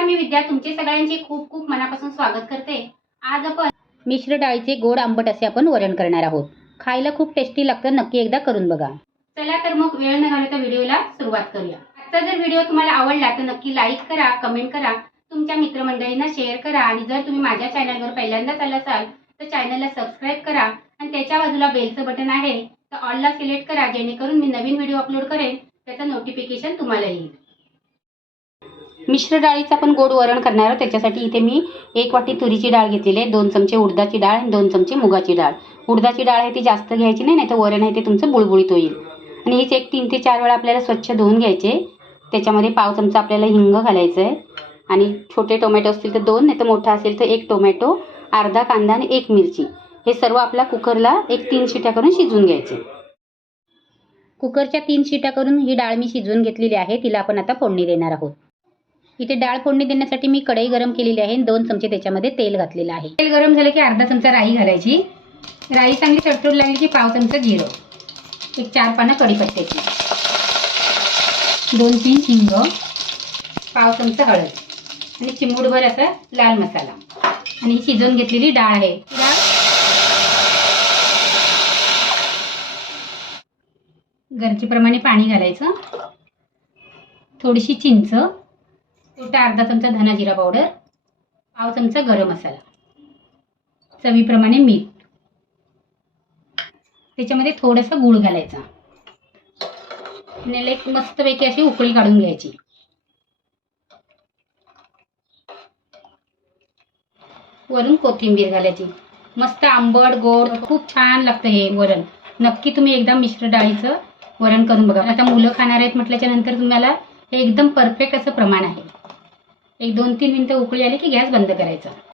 नमस्कार मी विद्या. तुमचे सगळ्यांचे खूप खूप मनापासून स्वागत करते. आज आपण मिश्र डाळीचे गोड आंबट असे आपण वरण करणार आहोत. खायला खूप टेस्टी लागतं नक्की एकदा करून बघा. चला तर मग वेळ न घालवता व्हिडिओला सुरुवात करूया. आजचा जर व्हिडिओ तुम्हाला आवडला तर नक्की लाईक करा कमेंट करा. तुमच्या मित्रमंडळींना शेअर करा. आणि जर तुम्ही माझ्या चॅनलवर पहिल्यांदाच आला असाल तर चॅनलला सबस्क्राईब करा. आणि त्याच्या बाजूला बेलचं बटन आहे तर ऑलला सिलेक्ट करा जेणेकरून मी नवीन व्हिडिओ अपलोड करेन त्याचं नोटिफिकेशन तुम्हाला येईल. मिश्र डाळीचं आपण गोड वरण करणार आहोत. त्याच्यासाठी इथे मी एक वाटी तुरीची डाळ घेतलेली आहे. दोन चमचे उडदाची डाळ आणि दोन चमचे मुगाची डाळ. उडदाची डाळ आहे ती जास्त घ्यायची नाही नाही तर वरण आहे ते तुमचं बुळबुळीत होईल. आणि हीच एक तीन ते चार वेळा आपल्याला स्वच्छ धुवून घ्यायचे. त्याच्यामध्ये पाव चमचा आपल्याला हिंग घालायचं आहे. आणि छोटे टोमॅटो असतील तर दोन नाही तर मोठा असेल तर एक टोमॅटो अर्धा कांदा आणि एक मिरची. हे सर्व आपल्या कुकरला एक तीन शिट्या करून शिजवून घ्यायचे. कुकरच्या तीन शिट्या करून ही डाळ मी शिजवून घेतलेली आहे. तिला आपण आता फोडणी देणार आहोत. इथे डाळ फोडणी देण्यासाठी मी कढई गरम केलेली आहे दोन चमचे त्याच्यामध्ये तेल घातलेलं आहे. तेल गरम झालं की अर्धा चमचा राई घालायची. राई चांगली तडतडू लागली की पाव चमचा जिरं. एक चार पानं कढीपत्त्याची. दोन तीन हिंग पाव चमचा हळद आणि चिमूडभर असा लाल मसाला. आणि शिजवून घेतलेली डाळ आहे. डाळ गरजेप्रमाणे पाणी घालायचं. थोडीशी चिंच छोटा अर्धा चमचा धना जिरा पावडर पाव चमचा गरम मसाला. चवीप्रमाणे मीठ. त्याच्यामध्ये थोडासा गूळ घालायचा. आणि एक मस्तपैकी अशी उकळी काढून घ्यायची. वरून कोथिंबीर घालायची. मस्त आंबट गोड खूप छान लागतं हे वरण. नक्की तुम्ही एकदा मिश्र डाळीचं वरण करून बघा. आता मुलं खाणार आहेत म्हटल्याच्या नंतर तुम्हाला हे एकदम परफेक्ट असं प्रमाण आहे. एक दोन तीन मिनिटं उकळी आली की गॅस बंद करायचा.